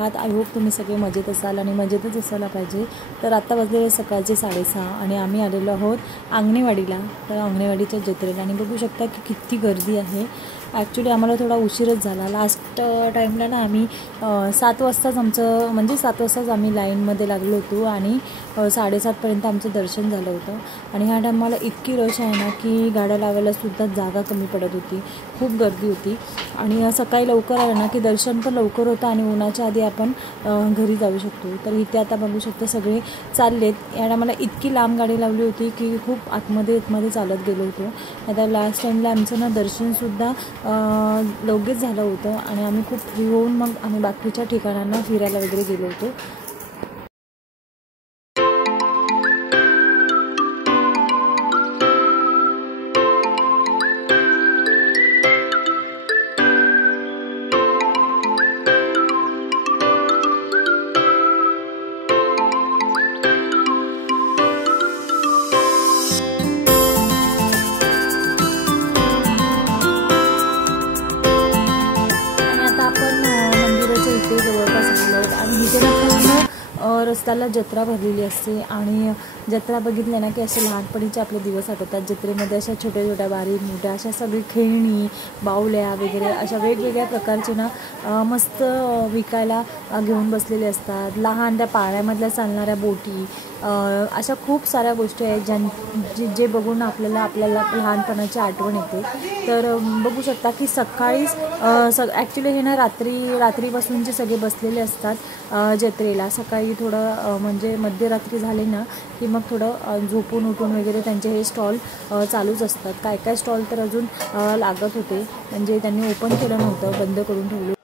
आहात? I hope तुम्ही सगळे मजेत असाल आणि मजेतच असायला पाहिजे। तर आता वाजले सकाळचे 6:30 आणि आम्ही आलेलो आहोत आंगणेवाडीला। तर आंगणेवाडीच्या जत्रेला आणि बघू शकता की किती गर्दी आहे। ॲक्च्युली आम्हाला थोडा उशीरच झाला। लास्ट टाईमला ना आम्ही 7 वाजताच म्हणजे 7 वाजताच आम्ही लाईनमध्ये लागलो होतो आणि 7:30पर्यंत आमचं दर्शन झालं होतं। आणि ह्या टायमाला इतकी रश आहे ना की गाड्या लावायलासुद्धा जागा कमी पडत होती, खूप गर्दी होती। आणि सकाळी लवकर आलं ना की दर्शन पण लवकर होतं आणि उन्हाच्या आधी आपण घरी जाऊ शकतो। तर इथे आता बघू शकता सगळे चाललेत। या टायमाला इतकी लांब गाडी लावली होती की खूप आतमध्ये चालत गेलो होतो। आता लास्ट टाईमला आमचं ना दर्शनसुद्धा लगेच झालं होतं आणि आम्ही खूप फ्री होऊन मग आम्ही बाकीच्या ठिकाणांना फिरायला वगैरे गेलो होतो। जवळपास आलो आणि इथे ना पूर्ण रस्त्याला जत्रा भरलेली असते आणि जत्रा बघितल्या ना की असे लहानपणीचे आपले दिवस आठवतात। जत्रेमध्ये अशा छोट्या छोट्या बारीक मोठ्या अशा सगळी खेळणी बाहुल्या वगैरे अशा वेगवेगळ्या प्रकारचे ना मस्त विकायला घेऊन बसलेले असतात। लहान त्या पाण्यामधल्या चालणाऱ्या बोटी अशा खूप साऱ्या गोष्टी आहेत जे बघून आपल्याला लहानपणाची आठवण येते। तर बघू शकता की सकाळीच ॲक्च्युली हे ना रात्रीपासूनचे सगळे बसलेले असतात जत्रेला। सकाळी थोडं म्हणजे मध्यरात्री झाले ना की मग थोडं झोपून उठून वगैरे त्यांचे हे स्टॉल चालूच असतात। काय स्टॉल तर अजून लागत होते, म्हणजे त्यांनी ओपन केलं नव्हतं, बंद करून ठेवलं।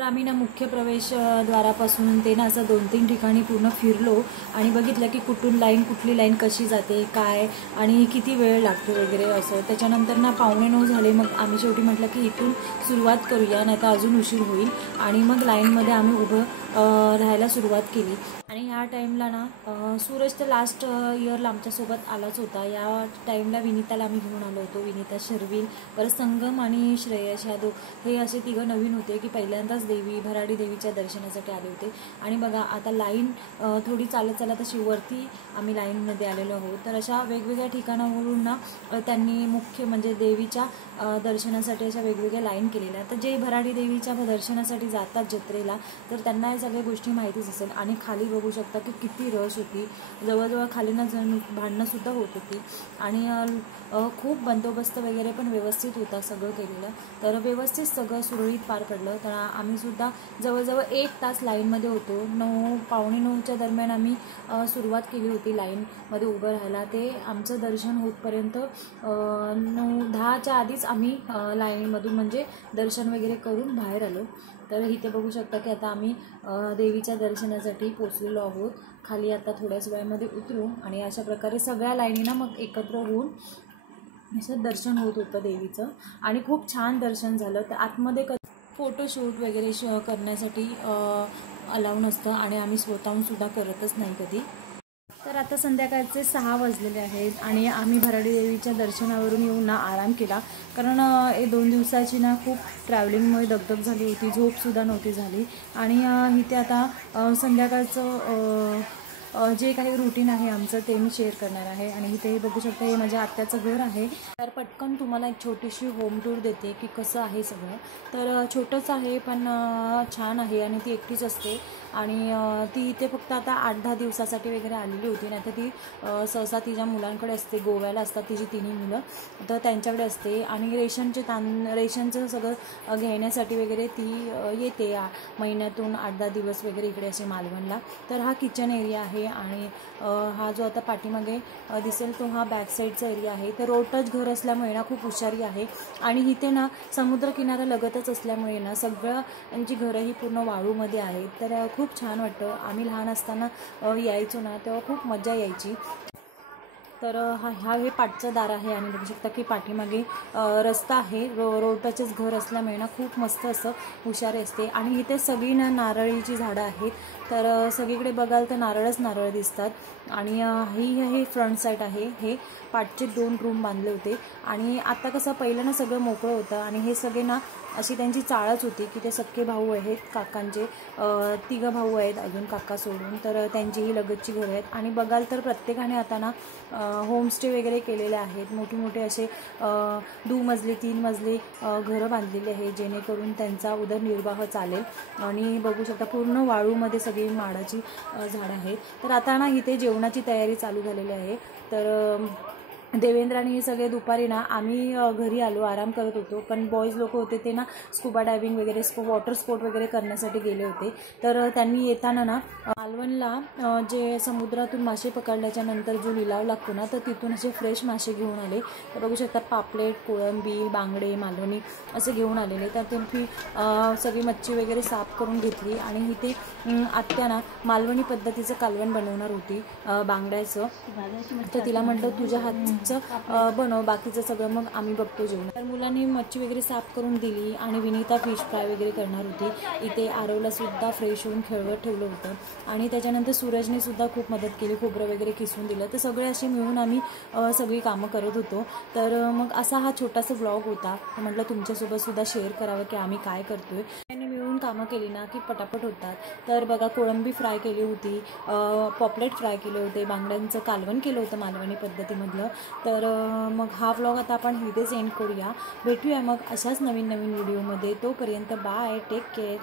तर आम्ही ना मुख्य प्रवेशद्वारापासून ते ना असं 2-3 ठिकाणी पूर्ण फिरलो आणि बघितलं की कुठून लाईन, कुठली लाईन कशी जाते, काय आणि किती वेळ लागतो वगैरे असं. त्याच्यानंतर ना 8:45 झाले. मग आम्ही शेवटी म्हटलं की इथून सुरुवात करूया, नाही तर अजून उशीर होईल. आणि मग लाईनमध्ये आम्ही उभं राहायला सुरुवात केली. आणि ह्या टाईमला ना सूरज तर लास्ट इयरला आमच्यासोबत आलाच होता. या टाईमला विनीताला आम्ही घेऊन आलो होतो. विनीता, शर्विन, परत संगम आणि श्रेयश ह्या हे असे तिघं नवीन होते की पहिल्यांदाच भराडी देवीच्या दर्शनासाठी आले होते. आणि बघा आता लाईन थोडी चालत चालत अशी वरती आम्ही लाईनमध्ये आलेलो आहोत. तर अशा वेगवेगळ्या ठिकाणावरून ना त्यांनी मुख्य म्हणजे देवीच्या दर्शनासाठी अशा वेगवेगळ्या लाईन केलेल्या. तर जे भराडी देवीच्या दर्शनासाठी जातात जत्रेला तर त्यांना या सगळ्या गोष्टी माहितीच असेल. आणि खाली बघू शकता की किती रश होती, जवळजवळ खाली ना भांडणंसुद्धा होत होती. आणि खूप बंदोबस्त वगैरे पण व्यवस्थित होता सगळं केलेलं. तर व्यवस्थित सगळं सुरळीत पार पडलं. तर आम्हीसुद्धा जवळजवळ 1 तास लाईनमध्ये होतो. 9:15 दरम्यान आम्ही सुरुवात केली होती लाईनमध्ये उभं राहायला. ते आमचं दर्शन होतपर्यंत 9:10च्या आधीच आम्ही लाईनमधून म्हणजे दर्शन वगैरे करून बाहेर आलो. तर इथे बघू शकता की आता आम्ही देवीच्या दर्शनासाठी पोचलेलो आहोत. खाली आता थोड्याच वेळामध्ये उतरू आणि अशा प्रकारे सगळ्या लाईनीना मग एकत्र होऊन असं दर्शन होत होतं देवीचं. आणि खूप छान दर्शन झालं. तर आतमध्ये फोटोशूट वगैरे करण्यासाठी अलाव नसतं आणि आम्ही स्वतःहूनसुद्धा करतच नाही कधी. तर आता संध्याकाळचे 6 वाजलेले आहेत आणि आम्ही भराडी देवीच्या दर्शनावरून येऊन ना आराम केला. कारण 2 दिवसाची ना खूप ट्रॅव्हलिंगमुळे दगदग झाली होती, झोपसुद्धा नव्हती झाली. आणि इथे आता संध्याकाळचं जे काही रुटीन आहे आमचं ते मी शेअर करणार आहे. आणि इथे बघू शकता हे माझ्या आत्याचं घर आहे. तर पटकन तुम्हाला एक छोटीशी होम टूर देते की कसं आहे सगळं. तर छोटंच आहे पण छान आहे. आणि ती एकटीच असते आणि ती इथे फक्त आता 8-10 दिवसासाठी वगैरे आलेली होती. नाही तर ती सहसा तिच्या मुलांकडे असते, गोव्याला असतात तिची 3 मुलं, तर त्यांच्याकडे असते. आणि रेशनचं सगळं घेण्यासाठी वगैरे ती येते महिन्यातून 8-10 दिवस वगैरे इकडे असे मालवणला. तर हा किचन एरिया आहे. आणि हा जो आता पाठीमागे दिसेल तो हा बॅक साईडचा एरिया आहे. तर रोड टच घर असल्यामुळे ना खूप हुशारी आहे. आणि इथे ना समुद्रकिनारा लगतच असल्यामुळे ना सगळ्यांची घरं ही पूर्ण वाळूमध्ये आहेत. तर खूप छान वाटतं. आम्ही लहान असताना यायचो ना तेव्हा खूप मजा यायची. तर हे पाठचं दार आहे आणि बघू शकता की पाठीमागे रस्ता आहे. रोड टचच घर असल्यामुळे ना खूप मस्त असं हुशारी असते. आणि इथे सगळी ना नारळीची झाडं आहेत. तर सगळीकडे बघाल तर नारळच नारळ दिसतात. आणि ही फ्रंट साईड आहे. हे पाठचे 2 रूम बांधले होते. आणि आता कसं पहिलं ना सगळं मोकळं होतं आणि हे सगळे ना अशी त्यांची चाळच होती की ते सख्खे भाऊ आहेत काकांचे, 3 भाऊ आहेत अजून काका सोडून. तर त्यांची ही लगतची घरं आहेत. आणि बघाल तर प्रत्येकाने आता ना होमस्टे वगैरे केलेले आहेत. मोठे असे 2 मजली 3 मजली घरं बांधलेली आहेत जेणेकरून त्यांचा उदरनिर्वाह चालेल. आणि बघू शकता पूर्ण वाळूमध्ये सगळी माडाची झाडं आहेत. तर आता ना इथे जेवणाची तयारी चालू झालेली आहे. तर देवेंद्र आणि हे सगळे दुपारी ना आम्ही घरी आलो, आराम करत होतो. पण बॉईज लोक होते ते ना स्कुबा डायव्हिंग वगैरे वॉटर स्पोर्ट वगैरे करण्यासाठी गेले होते. तर त्यांनी येताना ना मालवणला जे समुद्रातून मासे पकडल्याच्या नंतर जो लिलाव लागतो ना तर तिथून असे फ्रेश मासे घेऊन आले. तर बघू शकता पापलेट, कोळंबी, बांगडे, मालवणी असे घेऊन आलेले. तर त्यांनी सगळी मच्छी वगैरे साफ करून घेतली. आणि इथे आत्या ना मालवणी पद्धतीचं कालवण बनवणार होती बांगड्याचं. तर तिला म्हटलं तुझ्या हातचं बनव, बाकीचं सगळं मग आम्ही बघतो जेवण. तर मुलांनी मच्छी वगैरे साफ करून दिली. आणि विनीता फिश फ्राय वगैरे करणार होती. इथे आरवला सुद्धा फ्रेश होऊन खेळवत ठेवलं होतं. आणि त्याच्यानंतर सूरजने सुद्धा खूप मदत केली, खोबरं वगैरे किसून दिलं. तर सगळे असे मिळून आम्ही सगळी कामं करत होतो. तर मग असा हा छोटासा ब्लॉग होता. म्हटलं तुमच्यासोबत सुद्धा शेअर करावं की आम्ही काय करतोय. मिळून कामं केली ना की पटापट होतात. तर बघा कोळंबी फ्राय केली होती, पॉपलेट फ्राय केले होते, बांगड्यांचं कालवण केलं होतं मालवणी पद्धतीमधलं. तर मग हा व्लॉग आता आपण इथेच एंड करूया. भेटूया मग अशाच नवीन व्हिडिओमध्ये. तोपर्यंत बाय, टेक केअर.